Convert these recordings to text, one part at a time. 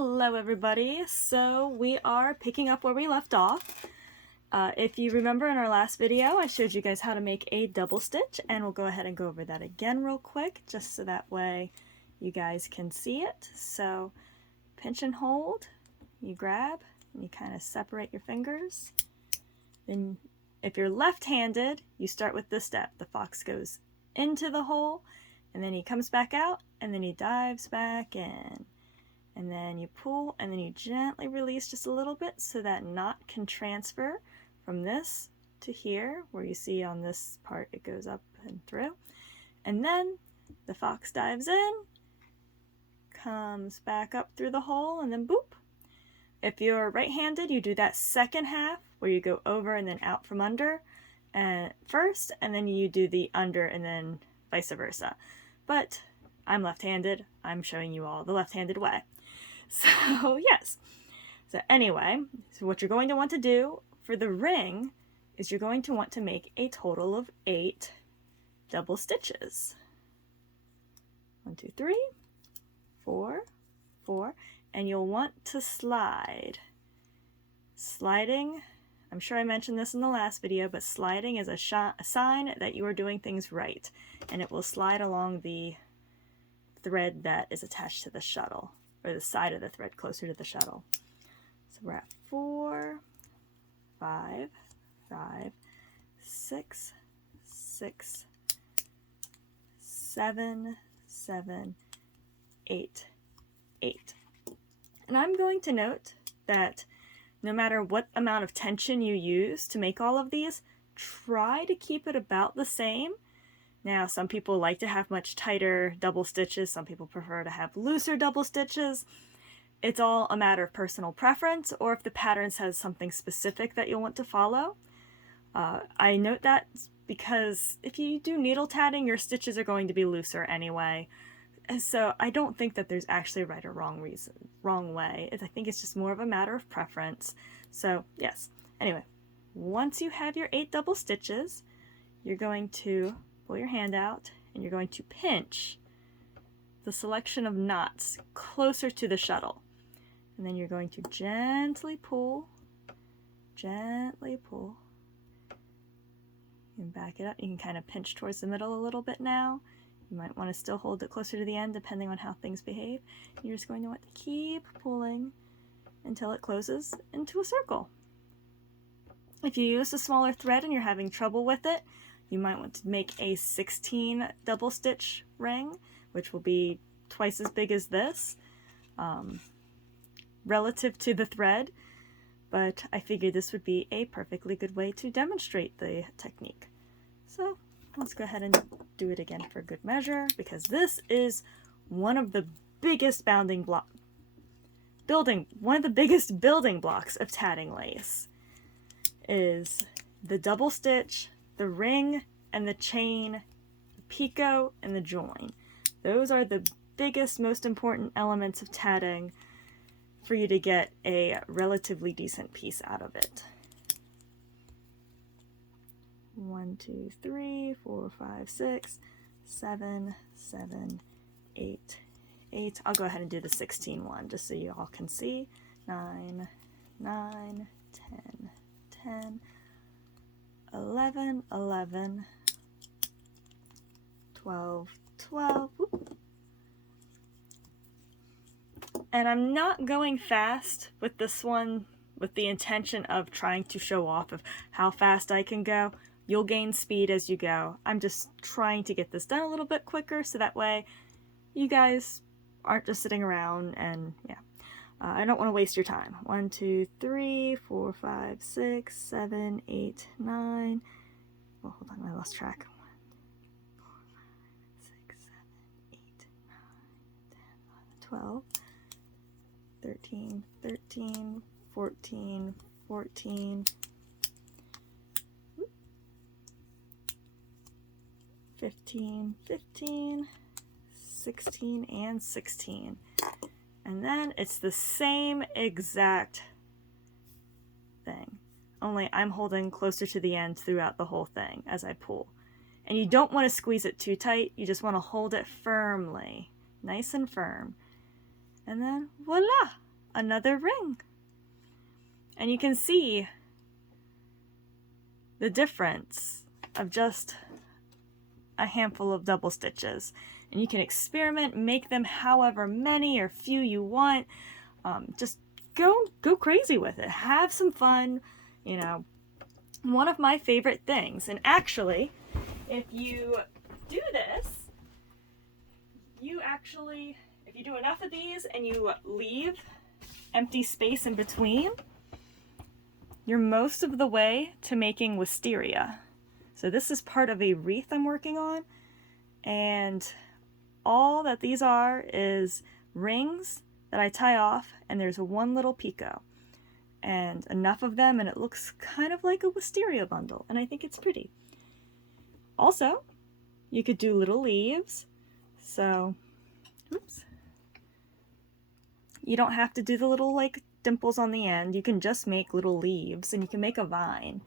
Hello everybody, so we are picking up where we left off. If you remember in our last video, I showed you guys how to make a double stitch, and we'll go ahead and go over that again real quick, just so that way you guys can see it. So pinch and hold, you grab, and you kind of separate your fingers. Then if you're left-handed, you start with this step. The fox goes into the hole, and then he comes back out, and then he dives back in. And then you pull, and then you gently release just a little bit so that knot can transfer from this to here, where you see on this part it goes up and through. And then the fox dives in, comes back up through the hole, and then boop. If you're right-handed, you do that second half where you go over and then out from under and first, and then you do the under and then vice versa. But I'm left-handed, I'm showing you all the left-handed way. So yes, so anyway, so what you're going to want to do for the ring is you're going to want to make a total of 8 double stitches. 1, 2, 3, 4, 4, and you'll want to slide. Sliding, I'm sure I mentioned this in the last video, but sliding is a sign that you are doing things right, and it will slide along the thread that is attached to the shuttle, or the side of the thread closer to the shuttle. So we're at 4, 5, 5, 6, 6, 7, 7, 8, 8. And I'm going to note that no matter what amount of tension you use to make all of these, try to keep it about the same. Now, some people like to have much tighter double stitches. Some people prefer to have looser double stitches. It's all a matter of personal preference, or if the pattern says something specific that you'll want to follow. I note that because if you do needle tatting, your stitches are going to be looser anyway. And so I don't think that there's actually a right or wrong way. I think it's just more of a matter of preference. So yes. Anyway, once you have your 8 double stitches, you're going to pull your hand out, and you're going to pinch the selection of knots closer to the shuttle. And then you're going to gently pull, and back it up. You can kind of pinch towards the middle a little bit now. You might want to still hold it closer to the end depending on how things behave. You're just going to want to keep pulling until it closes into a circle. If you use a smaller thread and you're having trouble with it, you might want to make a 16 double stitch ring, which will be twice as big as this, relative to the thread, but I figured this would be a perfectly good way to demonstrate the technique. So let's go ahead and do it again for good measure, because this is one of the biggest building blocks of tatting lace, is the double stitch, the ring, and the chain, the picot, and the join. Those are the biggest, most important elements of tatting for you to get a relatively decent piece out of it. 1, 2, 3, 4, 5, 6, 7, 7, 8, 8. I'll go ahead and do the 16 one just so you all can see. 9, 9, 10, 10, 11, 11, 12, 12. Whoop. And I'm not going fast with this one with the intention of trying to show off of how fast I can go. You'll gain speed as you go. I'm just trying to get this done a little bit quicker so that way you guys aren't just sitting around and yeah. I don't want to waste your time. 1, 2, 3, 4, 5, 6, 7, 8, 9. Well, hold on, I lost track. 1, 4, 5, 6, 7, 8, 9, 10, 11, 12, 13, 13, 14, 14, 15, 15, 16, and 16. And then it's the same exact thing, only I'm holding closer to the end throughout the whole thing as I pull. And you don't want to squeeze it too tight, you just want to hold it firmly, nice and firm. And then voila! another ring. And you can see the difference of just a handful of double stitches. And you can experiment, make them however many or few you want. Just go crazy with it. Have some fun, you know. One of my favorite things, and actually, if you do this, if you do enough of these and you leave empty space in between, you're most of the way to making wisteria. So this is part of a wreath I'm working on, and all that these are is rings that I tie off, and there's one little picot. And enough of them, and it looks kind of like a wisteria bundle, and I think it's pretty. Also, you could do little leaves, so, oops. You don't have to do the little, like, dimples on the end. You can just make little leaves, and you can make a vine.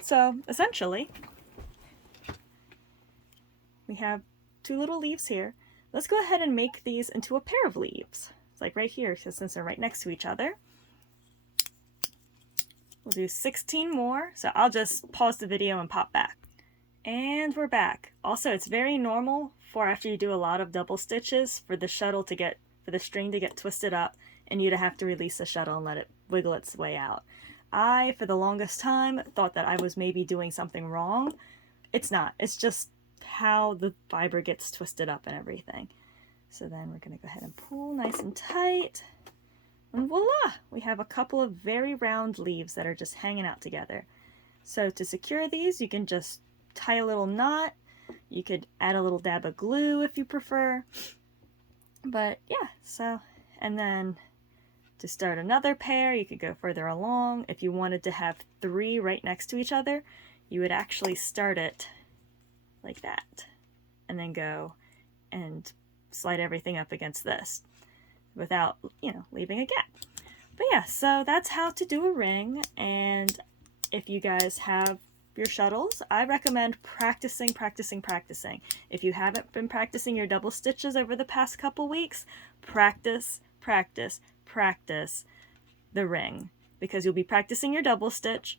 So, essentially, we have 2 little leaves here. Let's go ahead and make these into a pair of leaves. It's like right here, since they're right next to each other. We'll do 16 more, so I'll just pause the video and pop back. And we're back. Also, it's very normal for after you do a lot of double stitches for the shuttle to get, for the string to get twisted up and you to have to release the shuttle and let it wiggle its way out. I, for the longest time, thought that I was maybe doing something wrong. It's not. It's just how the fiber gets twisted up and everything. So then we're going to go ahead and pull nice and tight. And voila! We have a couple of very round leaves that are just hanging out together. So to secure these, you can just tie a little knot. You could add a little dab of glue if you prefer. But yeah, so, and then to start another pair, you could go further along. If you wanted to have 3 right next to each other, you would actually start it like that. And then go and slide everything up against this, without, you know, leaving a gap. But yeah, so that's how to do a ring. And if you guys have your shuttles, I recommend practicing. If you haven't been practicing your double stitches over the past couple weeks, practice the ring, because you'll be practicing your double stitch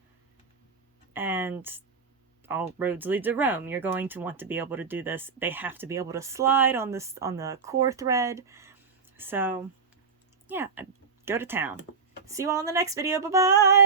and all roads lead to Rome. You're going to want to be able to do this. They have to be able to slide on this, on the core thread. So, yeah, go to town. See you all in the next video. Bye-bye!